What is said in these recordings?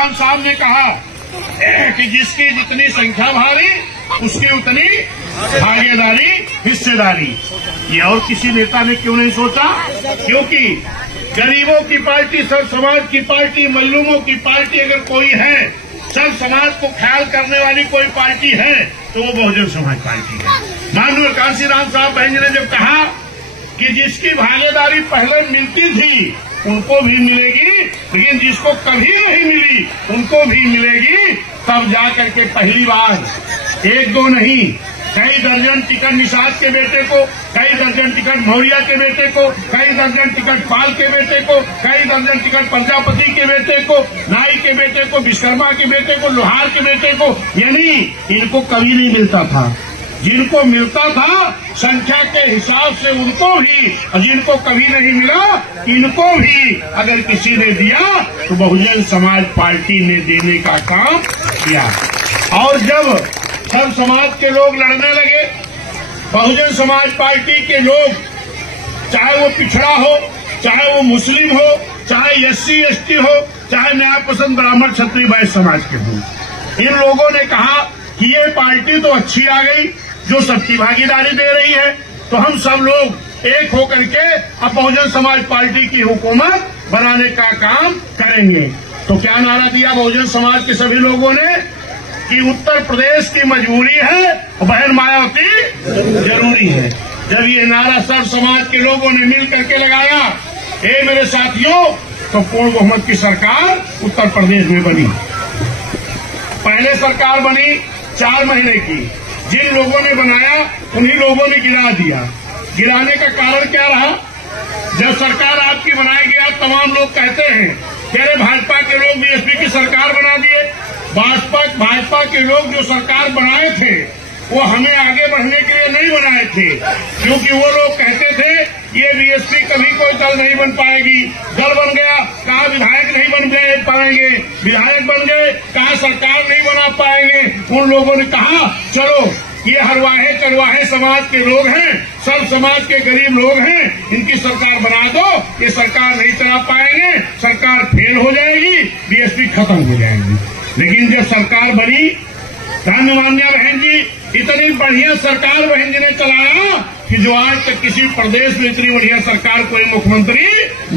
राम साहब ने कहा कि जिसकी जितनी संख्या भारी उसकी उतनी भागीदारी, हिस्सेदारी। ये और किसी नेता ने क्यों नहीं सोचा? क्योंकि गरीबों की पार्टी, सब समाज की पार्टी, मजलूमों की पार्टी अगर कोई है, सब समाज को ख्याल करने वाली कोई पार्टी है तो वो बहुजन समाज पार्टी है। माननीय कांशीराम साहब बहन जी ने जब कहा कि जिसकी भागीदारी पहले मिलती थी उनको भी मिलेगी, लेकिन जिसको कभी नहीं मिली उनको भी मिलेगी, तब जाकर के पहली बार एक दो नहीं, कई दर्जन टिकट निषाद के बेटे को, कई दर्जन टिकट मौर्य के बेटे को, कई दर्जन टिकट पाल के बेटे को, कई दर्जन टिकट प्रजापति के बेटे को, नाई के बेटे को, विश्वकर्मा के बेटे को, लोहार के बेटे को, यानी इनको कभी नहीं मिलता था। जिनको मिलता था संख्या के हिसाब से उनको भी, और जिनको कभी नहीं मिला इनको भी अगर किसी ने दिया तो बहुजन समाज पार्टी ने देने का काम किया। और जब सब समाज के लोग लड़ने लगे, बहुजन समाज पार्टी के लोग, चाहे वो पिछड़ा हो, चाहे वो मुस्लिम हो, चाहे SC ST हो, चाहे न्याय पसंद ब्राह्मण क्षत्रिय वैश्य समाज के हो, इन लोगों ने कहा कि ये पार्टी तो अच्छी आ गई जो सबकी भागीदारी दे रही है, तो हम सब लोग एक होकर के अब बहुजन समाज पार्टी की हुकूमत बनाने का काम करेंगे। तो क्या नारा दिया बहुजन समाज के सभी लोगों ने कि उत्तर प्रदेश की मजबूरी है और बहन मायावती जरूरी है। जब ये नारा सब समाज के लोगों ने मिल करके लगाया, मेरे साथियों, तो पूर्ण बहुमत की सरकार उत्तर प्रदेश में बनी। पहले सरकार बनी 4 महीने की, जिन लोगों ने बनाया उन्हीं लोगों ने गिरा दिया। गिराने का कारण क्या रहा? जब सरकार आपकी बनाई गई, आप तमाम लोग कहते हैं कि अरे भाजपा के लोग BSP की सरकार बना दिए। भाजपा के लोग जो सरकार बनाए थे वो हमें आगे बढ़ने के लिए नहीं बनाए थे, क्योंकि वो लोग कहते थे ये BSP कभी कोई दल नहीं बन पाएगी। दल बन गया, कहा विधायक नहीं बन पाएंगे, विधायक बन गए, कहा सरकार नहीं बना पाएंगे। उन लोगों ने कहा चलो ये हरवाहे चरवाहे समाज के लोग हैं, सब समाज के गरीब लोग हैं, इनकी सरकार बना दो, ये सरकार नहीं चला पाएंगे, सरकार फेल हो जाएगी, BSP खत्म हो जाएगी। लेकिन जब सरकार बनी, मान्या बहन जी, इतनी बढ़िया सरकार बहन जी ने चलाया कि जो आज तक किसी प्रदेश में इतनी बढ़िया सरकार कोई मुख्यमंत्री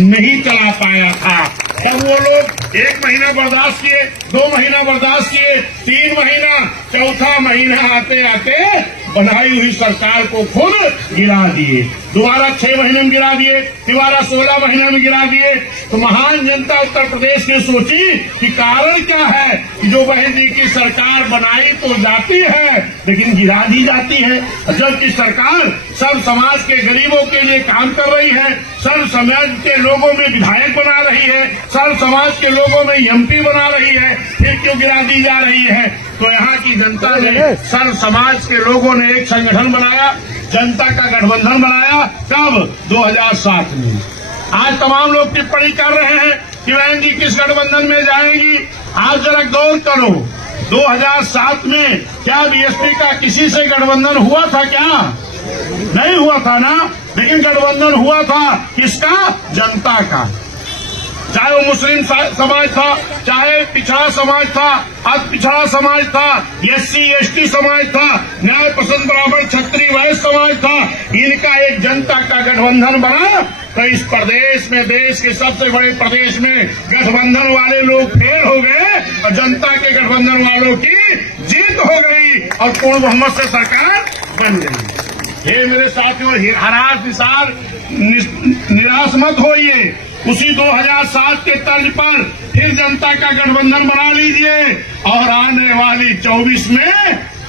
नहीं चला पाया था। तब वो लोग 1 महीना बर्दाश्त किए, 2 महीना बर्दाश्त किए, 3 महीना, चौथा महीना आते आते बनाई हुई सरकार को खुद गिरा दिए। दोबारा 6 महीने में गिरा दिए, दोबारा 16 महीने में गिरा दिए। तो महान जनता उत्तर प्रदेश ने सोची कि कारण क्या है कि जो बहन जी की सरकार बनाई तो जाती है लेकिन गिरा दी जाती है। जबकि सरकार सब समाज के गरीबों के लिए काम कर रही है, सब समाज के लोगों में विधायक बना रही है, सब समाज के लोगों में MP बना रही है, फिर क्यों गिरा दी जा रही है? तो यहाँ की जनता ने, सर्व समाज के लोगों ने एक संगठन बनाया, जनता का गठबंधन बनाया। कब? 2007 में। आज तमाम लोग टिप्पणी कर रहे हैं कि बहन जी किस गठबंधन में जाएंगी। आज जरा गौर करो, 2007 में क्या BSP का किसी से गठबंधन हुआ था? क्या नहीं हुआ था ना? लेकिन गठबंधन हुआ था किसका? जनता का। चाहे वो मुस्लिम समाज था, चाहे पिछड़ा समाज था, अति पिछड़ा समाज था, SC ST समाज था, न्याय पसंद ब्राह्मण क्षत्रिय वैश्य समाज था, इनका एक जनता का गठबंधन बना। तो इस प्रदेश में, देश के सबसे बड़े प्रदेश में गठबंधन वाले लोग फेल हो गए और जनता के गठबंधन वालों की जीत हो गई और पूर्ण बहुमत से सरकार बन गई। ये मेरे साथियों, निराश मत होइए। उसी 2007 के तर्ज पर फिर जनता का गठबंधन बना लीजिए और आने वाली 24 में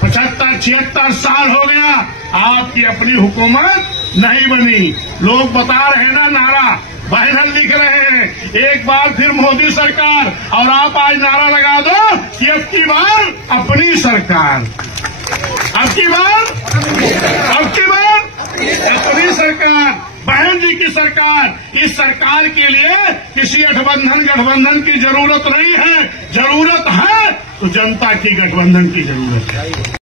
75-76 साल हो गया, आपकी अपनी हुकूमत नहीं बनी। लोग बता रहे ना, नारा बैनर लिख रहे हैं, एक बार फिर मोदी सरकार, और आप आज नारा लगा दो कि अब की बार अपनी सरकार, अब की बार अपनी सरकार, बहन जी की सरकार। इस सरकार के लिए किसी गठबंधन की जरूरत नहीं है, जरूरत है तो जनता की गठबंधन की जरूरत है।